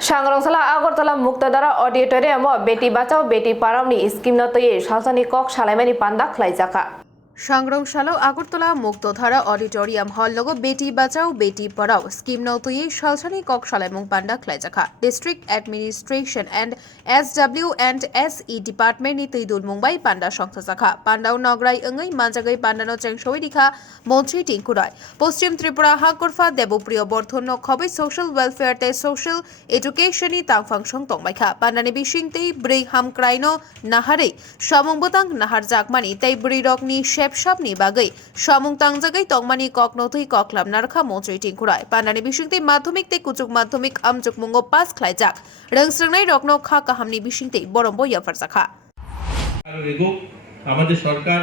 सांग्रांसाला Agartala मुक्तदारा auditorium Beti Bachao Beti Padhao scheme नतये सालसानी कक सालायमानी पान्दा खलाइजाखा सांग्रांसालाव Agartala Muktadhara auditorium हल लोगो बेटी बचाओ बेटी पढ़ाओ स्कीम नतये सालसानी कक सालायमुं पान्दा खलाइजाखा district administration and SW&SE department नि तैदुल मुंबाई पान्डा संस्थाजाखा पान्डाव नगराई अंगै मानजागै पान्डानो चेंसोई दिखा Montri Tinku पश्चिम त्रिपुरा हाकरफा देवप्रिय बर्धन खबै सोशल वेलफेयर ते सोशल एडुकेशन नि तांफांसं तंबायखा पान्डानि बिसिंतै ब्रै हामक्राइनो नाहारै सामुंबोतां नाहार जाकमानि तै ब्रै रकनि शेपशापनि बागै सामुं तांजागै तंमानि ककनथै कक्लाम नारखा Montri Tinku पान्डानि बिसिंतै माध्यमिक ते कुचुक माध्यमिक आमजुक मुंगो पास खलाइजाक रोंस्रोंनाय रकनो खा काहामनि बिसिंतै बरम्ब याफारजाखा আমাদের সরকার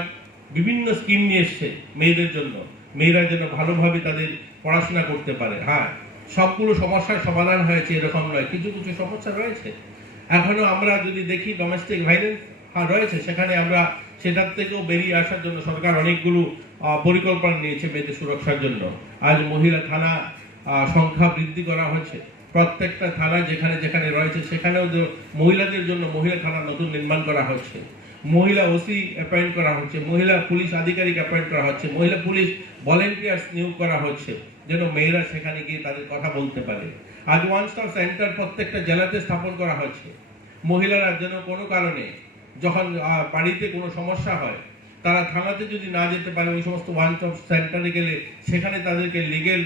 বিভিন্ন স্কিম নিয়ে এসেছে মেয়েদের জন্য মেয়েরা যেন ভালোভাবে তাদের পড়াশোনা করতে পারে হ্যাঁ সবগুলো সমস্যার সমাধান হয়েছে এরকম নয় কিছু কিছু সমস্যা রয়েছে এখনো আমরা যদি দেখি ডোমেস্টিক ভায়োলেন্স রয়েছে সেখানে আমরা সেটার থেকেও বেরিয়ে আসার জন্য সরকার অনেকগুলো পরিকল্পনা নিয়েছে মেয়েদের সুরক্ষার জন্য আজ মহিলা থানা সংখ্যা বৃদ্ধি করা হয়েছে প্রত্যেকটা থানা যেখানে যেখানে রয়েছে সেখানেও মহিলাদের জন্য মহিলা থানা নতুন নির্মাণ করা হচ্ছে মহিলা ওসি অ্যাপয়েন্ট করা হচ্ছে মহিলা পুলিশ আধিকারিক অ্যাপয়েন্ট করা হচ্ছে মহিলা পুলিশ ভলান্টিয়ার্স নিয়োগ করা হচ্ছে যেন মেয়েরা সেখানে গিয়ে তাদের কথা বলতে পারে আজ ওয়ান স্টপ সেন্টার প্রত্যেকটা জেলাতে স্থাপন করা হচ্ছে মহিলারা যেন কোনো কারণে যখন বাড়িতে কোনো সমস্যা হয় তারা থানাতে যদি না যেতে পারে ওই সমস্ত ওয়ান স্টপ সেন্টারে গেলে সেখানে তাদেরকে লিগ্যাল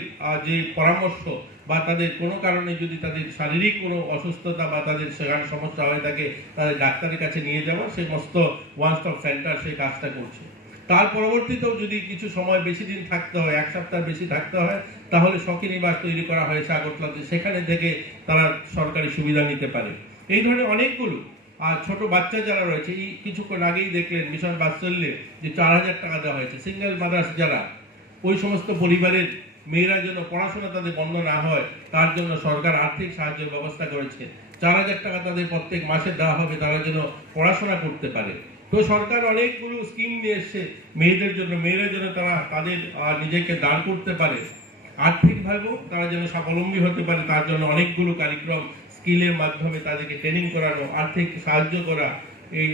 যে পরামর্শ বা তাদের কোনো কারণে যদি তাদের শারীরিক কোনো অসুস্থতা বা তাদের সেখানে সমস্যা হয়ে থাকে তাদের ডাক্তারের কাছে নিয়ে যাওয়া সেই সমস্ত ওয়ান স্টপ সেন্টার সেই কাজটা করছে তার পরবর্তীতেও যদি কিছু সময় বেশি দিন থাকতে হয় এক সপ্তাহ বেশি থাকতে হয় তাহলে সখী নিবাস তৈরি করা হয়েছে আগরতলাতে সেখানে থেকে তারা সরকারি সুবিধা নিতে পারে এই ধরনের অনেকগুলো আর ছোট বাচ্চা যারা রয়েছে এই কিছুক্ষণ আগেই দেখলেন মিশন বাৎসল্যে যে 4000 টাকা দেওয়া হয়েছে সিঙ্গেল মাদার্স যারা ওই সমস্ত পরিবারের মেয়েরা যেন পড়াশোনা তাদের বন্ধ না হয় তার জন্য সরকার আর্থিক সাহায্যের ব্যবস্থা করেছে 4000 টাকা তাদের প্রত্যেক মাসে দেওয়া হবে তারা যেন পড়াশোনা করতে পারে তো সরকার অনেকগুলো স্কিম নিয়ে এসেছে মেয়েদের জন্য মেয়েরা যেন তারা তাদের নিজেকে দাঁড় করতে পারে আর্থিকভাবেও তারা যেন স্বাবলম্বী হতে পারে তার জন্য অনেকগুলো কার্যক্রম স্কিলের মাধ্যমে তাদেরকে ট্রেনিং করানো আর্থিক সাহায্য করা এই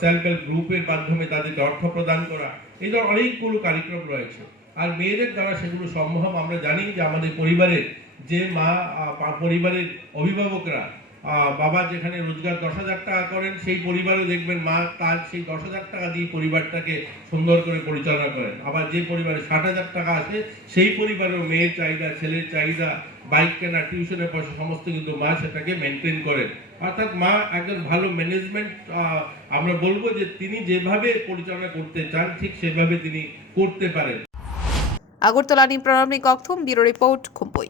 সেলফ হেল্প গ্রুপের মাধ্যমে তাদেরকে অর্থ প্রদান করা এই ধরনের অনেকগুলো কার্যক্রম রয়েছে আর মেয়েদের দ্বারা সেগুলো সম্ভব আমরা জানি যে আমাদের পরিবারের যে মা পরিবারের অভিভাবকরা বাবা যেখানে রোজগার 10,000 টাকা করেন সেই পরিবারে দেখবেন মা তার সেই 10,000 টাকা দিয়ে পরিবারটাকে সুন্দর করে পরিচালনা করেন আবার যে পরিবারে 60,000 টাকা আসে সেই পরিবারেও মেয়ের চাহিদা ছেলের চাহিদা বাইক কেনা টিউশনের পয়সা সমস্ত কিন্তু মা সেটাকে মেনটেন করেন অর্থাৎ মা একজন ভালো ম্যানেজমেন্ট আমরা বলবো যে তিনি যেভাবে পরিচালনা করতে চান ঠিক সেভাবে তিনি করতে পারেন আগরতলা নি প্রারম্ভিক অক্থম ব্যুরো রিপোর্ট খুম্পুই।